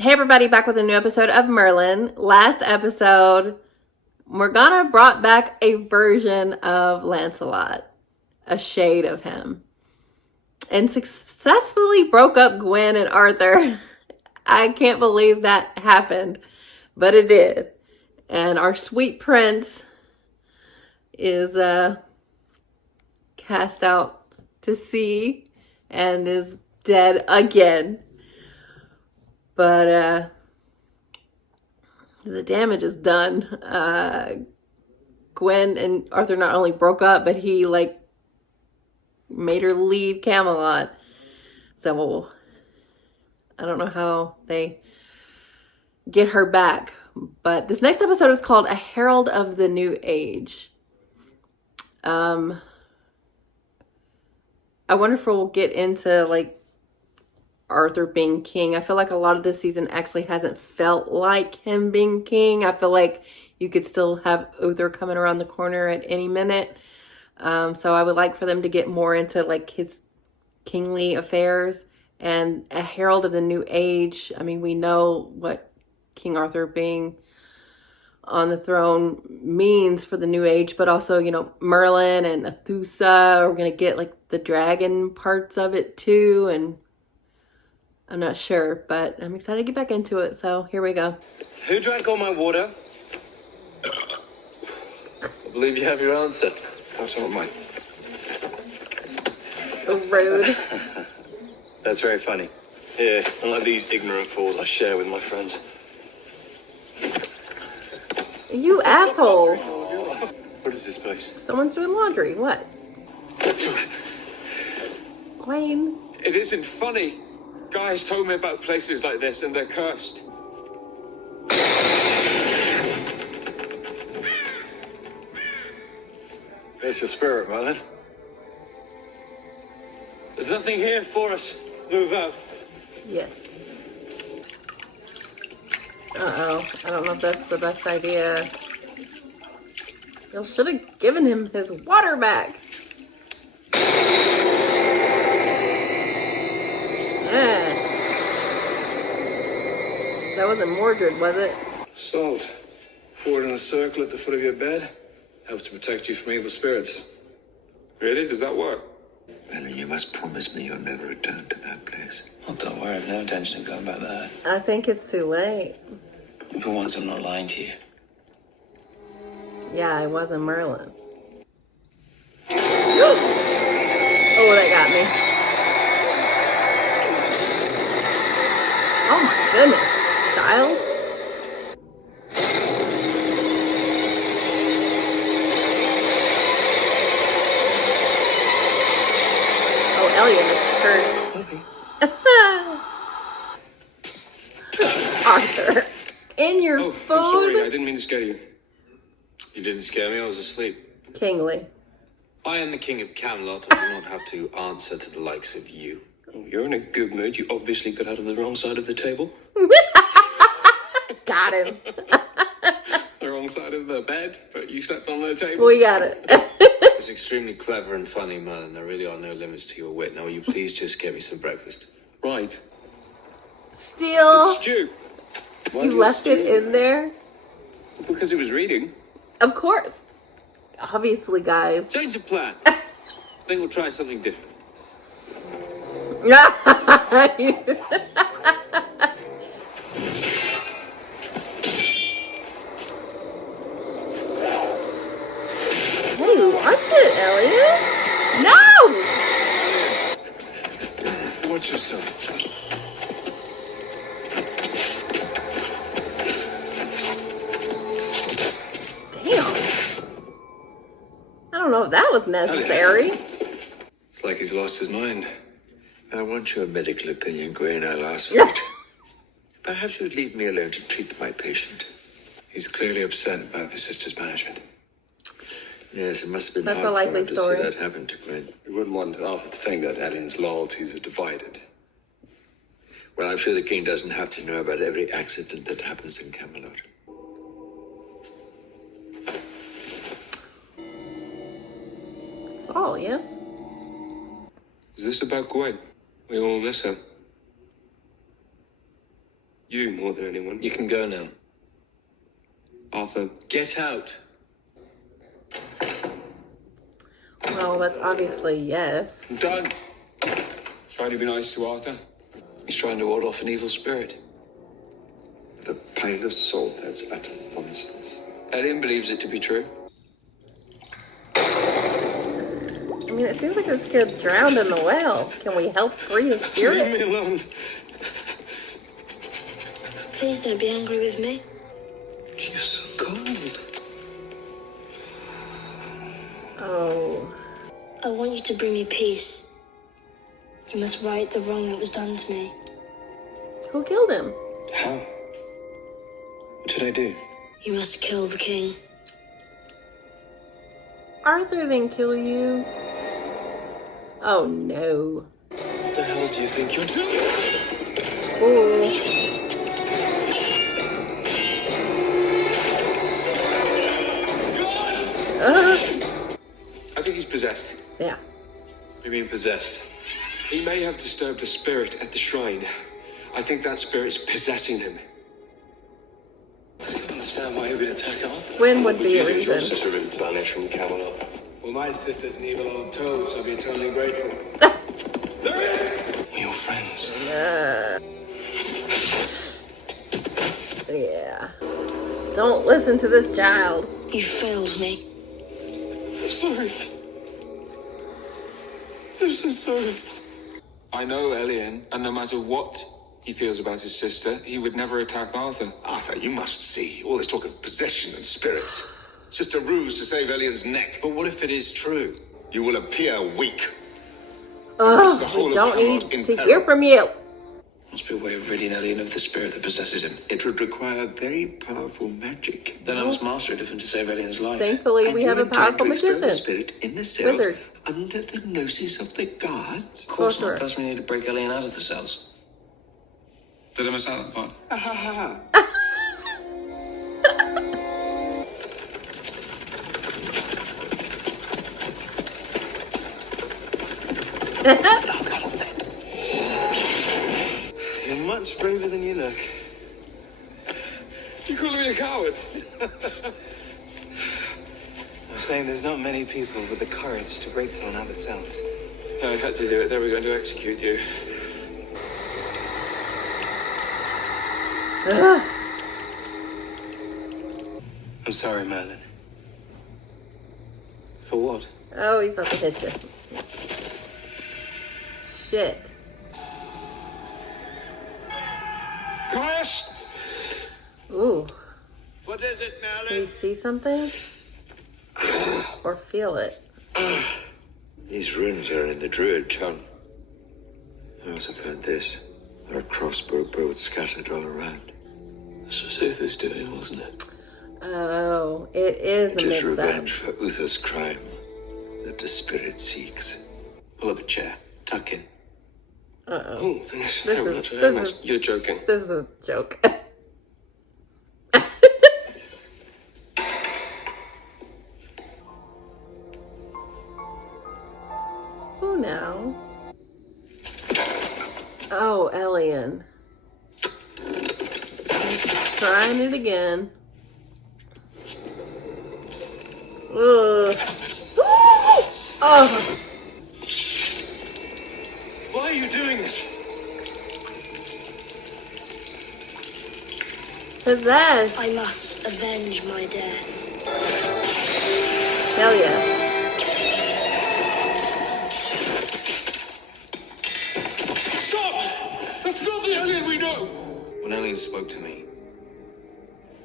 Hey everybody, back with a new episode of Merlin. Last episode, Morgana brought back a version of Lancelot, a shade of him, and successfully broke up Gwen and Arthur. I can't believe that happened, but it did. And our sweet prince is cast out to sea and is dead again. But the damage is done. Gwen and Arthur not only broke up, but he made her leave Camelot. So I don't know how they get her back. But this next episode is called A Herald of the New Age. I wonder if we'll get into Arthur being king. I feel like a lot of this season actually hasn't felt like him being king. I feel like you could still have Uther coming around the corner at any minute. So I would like for them to get more into his kingly affairs and a herald of the new age. I mean, we know what King Arthur being on the throne means for the new age, but also, Merlin and Athusa. We're going to get the dragon parts of it too. And I'm not sure, but I'm excited to get back into it. So here we go. Who drank all my water? I believe you have your answer. Have some of mine. Rude. That's very funny. Here, unlike these ignorant fools, I share with my friends. You assholes. What is this place? Someone's doing laundry. What? Wayne. It isn't funny. Guys told me about places like this and they're cursed. It's your spirit, Merlin. There's nothing here for us. Move out. Yes. Uh-oh. I don't know if that's the best idea. You should have given him his water back. That wasn't Mordred, was it? Salt. Poured in a circle at the foot of your bed. Helps to protect you from evil spirits. Really? Does that work? Merlin, you must promise me you'll never return to that place. Oh, don't worry, I've no intention of going back there. I think it's too late. And for once, I'm not lying to you. Yeah, it wasn't Merlin. Oh, that got me. Oh my goodness, child. Oh, Elliot is cursed. Arthur, in your Oh, food. I'm sorry, I didn't mean to scare you. You didn't scare me, I was asleep. Kingly. I am the king of Camelot. I do not have to answer to the likes of you. Oh, you're in a good mood. You obviously got out of the wrong side of the table. Got him. The wrong side of the bed, but you slept on the table. We got it. It's extremely clever and funny, Merlin. There really are no limits to your wit. Now, will you please just get me some breakfast? Right. Still, It's stew. you left it in there? Because it was reading. Of course. Obviously, guys. Change of plan. I think we'll try something different. Hey, watch it, Elliot. No! Watch yourself. Damn. I don't know if that was necessary. It's like he's lost his mind. I want your medical opinion, Gwen. I'll ask for it. Perhaps you'd leave me alone to treat my patient. He's clearly upset about his sister's banishment. Yes, it must have been That's a hard likely for him to story. see that happen to Gwen. We wouldn't want Arthur to think that Ellen's loyalties are divided. Well, I'm sure the king doesn't have to know about every accident that happens in Camelot. Saul, yeah? Is this about Gwen? We all miss her. You more than anyone. You can go now. Arthur, get out. Well, that's obviously yes. I'm done. Trying to be nice to Arthur. He's trying to ward off an evil spirit. With a pile of salt, that's utter nonsense. Elian believes it to be true. I mean, it seems like this kid drowned in the well. Can we help free his spirit? Leave me alone. Please don't be angry with me. You're so cold. Oh. I want you to bring me peace. You must right the wrong that was done to me. Who killed him? How? What did I do? You must kill the king. Arthur didn't kill you. Oh no. What the hell do you think you're doing? Ooh. I think he's possessed. Yeah. You're being possessed. He may have disturbed a spirit at the shrine. I think that spirit's possessing him. I don't understand why he would attack Arthur. When would be a Your reason? sister been banished from Camelot. Well, my sister's an evil old toad, so I'll be eternally grateful. There he is! We're your friends. Yeah. Don't listen to this child. You failed me. I'm sorry. I'm so sorry. I know Elian, and no matter what he feels about his sister, he would never attack Arthur. Arthur, you must see. All this talk of possession and spirits. It's just a ruse to save Elian's neck. But what if it is true? You will appear weak. Oh, the whole we of don't need Camelot in to peril. hear from you. Must be a way of ridding Elian of the spirit that possesses him. It would require very powerful magic. Then I must master it if I'm to save Elian's life. Thankfully, And we you have a intend powerful to expel the magician. spirit in the cells Wizard. under the noses of the guards? Of course Sorcerer. not. First we need to break Elian out of the cells. Did I miss out that part? Ha ha ha. You're much braver than you look. You calling me a coward? I'm saying there's not many people with the courage to break someone out of the cells. I had to do it. They were going to execute you. I'm sorry, Merlin. For what? Oh, he's about to hit you. Shit. Caius! Ooh. What is it, Can Merlin? you see something? Or feel it? These runes are in the druid tongue. I also found this. There are crossbow bolts scattered all around. This was Uther's doing, wasn't it? Oh, it is It a is mix-up. revenge for Uther's crime that the spirit seeks. Pull up a chair. Tuck in. Uh-oh. Oh, thanks This very is- much. this is- You're joking. This is a joke. Who now? Oh, Elian. He's trying it again. Ugh. Oh, Why are you doing this? possessed. I must avenge my death. Hell yeah. Stop! That's not the alien we know! When Elian spoke to me,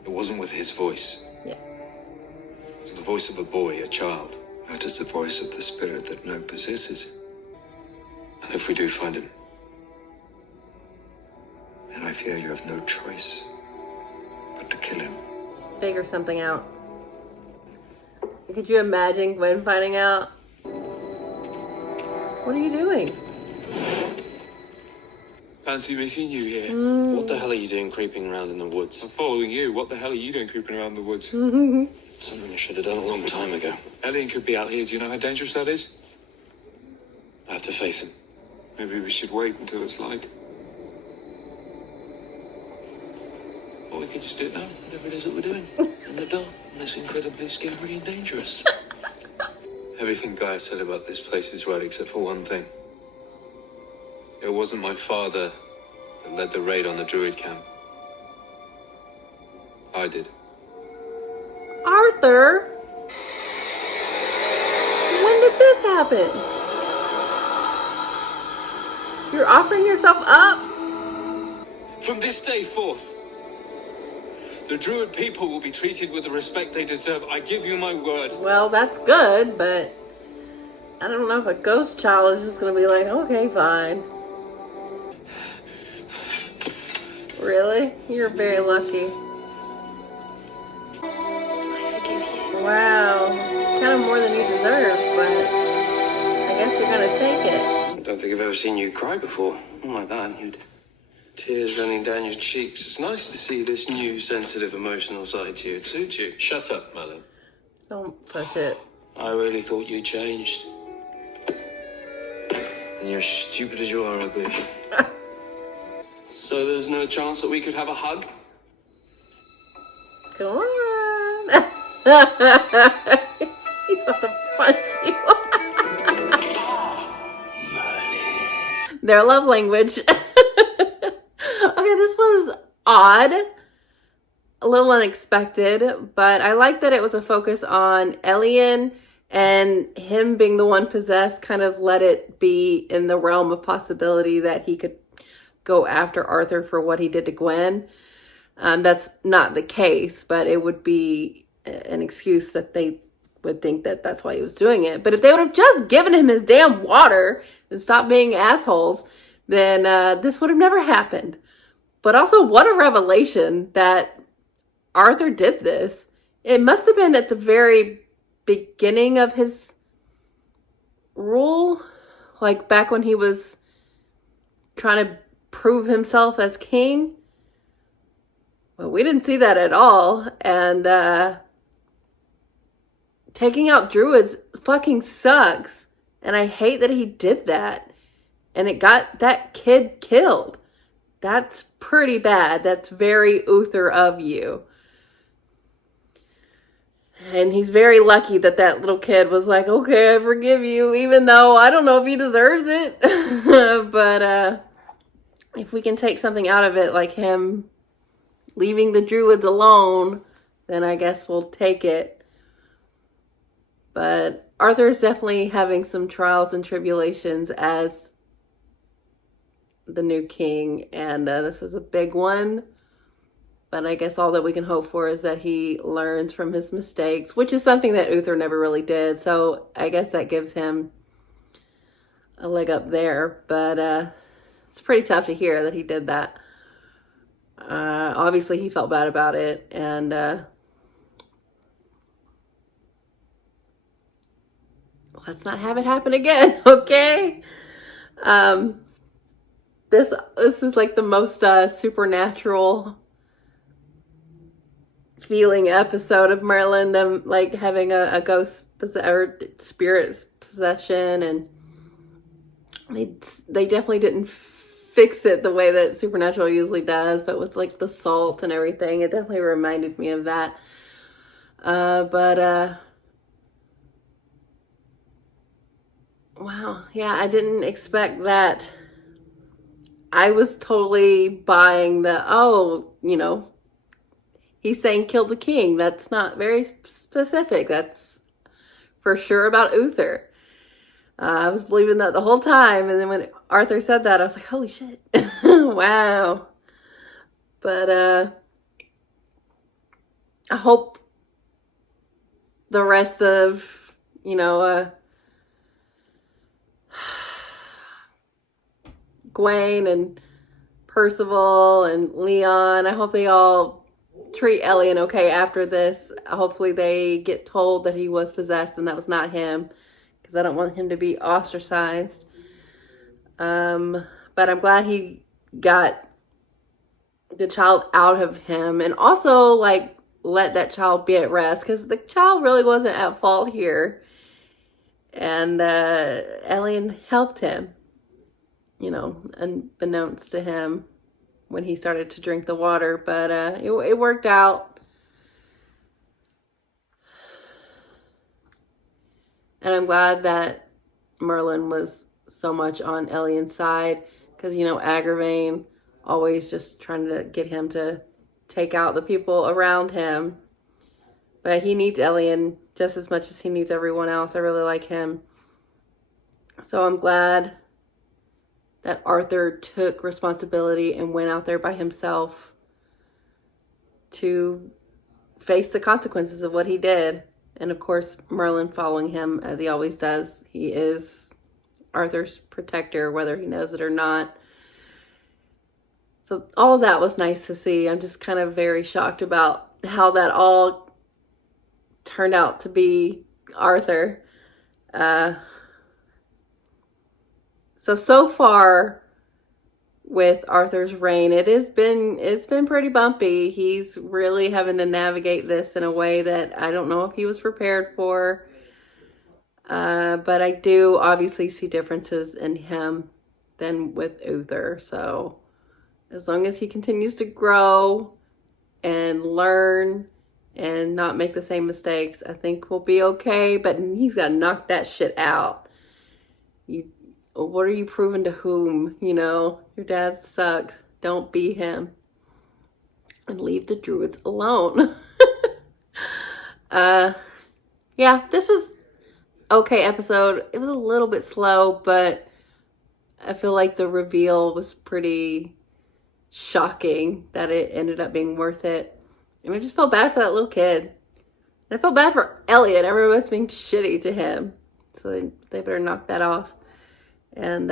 it wasn't with his voice. Yeah. It was the voice of a boy, a child. That is the voice of the spirit that now possesses. And if we do find him, And I fear you have no choice but to kill him. Figure something out. Could you imagine Gwen finding out? What are you doing? Fancy meeting you here. what the hell are you doing creeping around in the woods? I'm following you. What the hell are you doing creeping around the woods? Something I should have done a long time ago. Elian could be out here. Do you know how dangerous that is? I have to face him. Maybe we should wait until it's light. we could just do it now. Whatever it is that we're doing. In the dark. And it's incredibly scary and dangerous. Everything Guy said about this place is right, except for one thing. It wasn't my father that led the raid on the Druid camp. I did. Arthur? When did this happen? You're offering yourself up? From this day forth, the Druid people will be treated with the respect they deserve. I give you my word. Well, that's good, but I don't know if a ghost child is just gonna be like, okay, fine. Really? You're very lucky. I forgive you. Wow. It's kind of more than you deserve, but I guess you're gonna take it. I don't think I've ever seen you cry before. Not like that. You'd tears running down your cheeks. It's nice to see this new, sensitive, emotional side to you. It suits you. Shut up, Merlin. Don't push it. I really thought you changed. And you're stupid as you are ugly. So there's no chance that we could have a hug? Come on. He's about to punch you. Their love language. Okay, this was odd. A little unexpected, but I like that it was a focus on Elian, and him being the one possessed kind of let it be in the realm of possibility that he could go after Arthur for what he did to Gwen. That's not the case, but it would be an excuse that they would think that that's why he was doing it. But if they would have just given him his damn water and stopped being assholes, then this would have never happened. But also, what a revelation that Arthur did this. It must have been at the very beginning of his rule, like back when he was trying to prove himself as king. Well, we didn't see that at all. And taking out druids fucking sucks. And I hate that he did that. And it got that kid killed. That's pretty bad. That's very Uther of you. And he's very lucky that that little kid was like, okay, I forgive you, even though I don't know if he deserves it. But if we can take something out of it, like him leaving the druids alone, then I guess we'll take it. But Arthur's definitely having some trials and tribulations as the new king, and this is a big one. But I guess all that we can hope for is that he learns from his mistakes, which is something that Uther never really did. So I guess that gives him a leg up there. But it's pretty tough to hear that he did that. Obviously, he felt bad about it. And let's not have it happen again, okay? This is like the most supernatural feeling episode of Merlin, them like having a ghost or spirit possession, and they definitely didn't fix it the way that Supernatural usually does, but with like the salt and everything, it definitely reminded me of that. Wow, yeah, I didn't expect that. I was totally buying he's saying kill the king. That's not very specific. That's for sure about Uther. I was believing that the whole time. And then when Arthur said that, I was like, holy shit. Wow. But I hope the rest of, Gwen and Percival and Leon, I hope they all treat Elian okay after this. Hopefully they get told that he was possessed and that was not him, because I don't want him to be ostracized. But I'm glad he got the child out of him, and also like let that child be at rest, because the child really wasn't at fault here. And Elian helped him, unbeknownst to him. when he started to drink the water, but it worked out. And I'm glad that Merlin was so much on Elliot's side, because, you know, Agravain always just trying to get him to take out the people around him. But he needs Elliot just as much as he needs everyone else. I really like him. So I'm glad that Arthur took responsibility and went out there by himself to face the consequences of what he did. And of course, Merlin following him as he always does. He is Arthur's protector, whether he knows it or not. So all that was nice to see. I'm just kind of very shocked about how that all turned out to be Arthur. So far with Arthur's reign, it's been pretty bumpy. He's really having to navigate this in a way that I don't know if he was prepared for. But I do obviously see differences in him than with Uther. So as long as he continues to grow and learn and not make the same mistakes, I think we'll be okay. But he's got to knock that shit out. What are you proving to whom? You know, your dad sucks. Don't be him. And leave the druids alone. Yeah, this was okay episode. It was a little bit slow, but I feel like the reveal was pretty shocking that it ended up being worth it. And I just felt bad for that little kid. And I felt bad for Elliot. Everyone was being shitty to him. So they better knock that off. And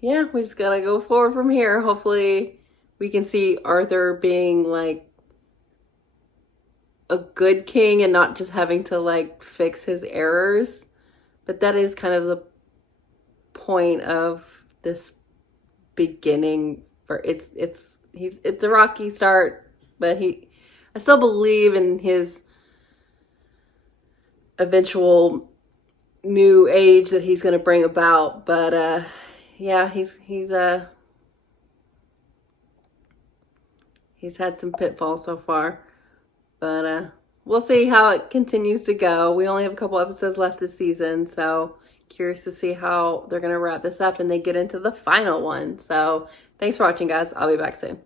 yeah, we just gotta go forward from here. Hopefully we can see Arthur being like a good king and not just having to like fix his errors. But that is kind of the point of this beginning. It's a rocky start, but I still believe in his eventual new age that he's going to bring about. But yeah, he's had some pitfalls so far, but we'll see how it continues to go. We only have a couple episodes left this season, so curious to see how they're going to wrap this up and they get into the final one. So thanks for watching, guys. I'll be back soon.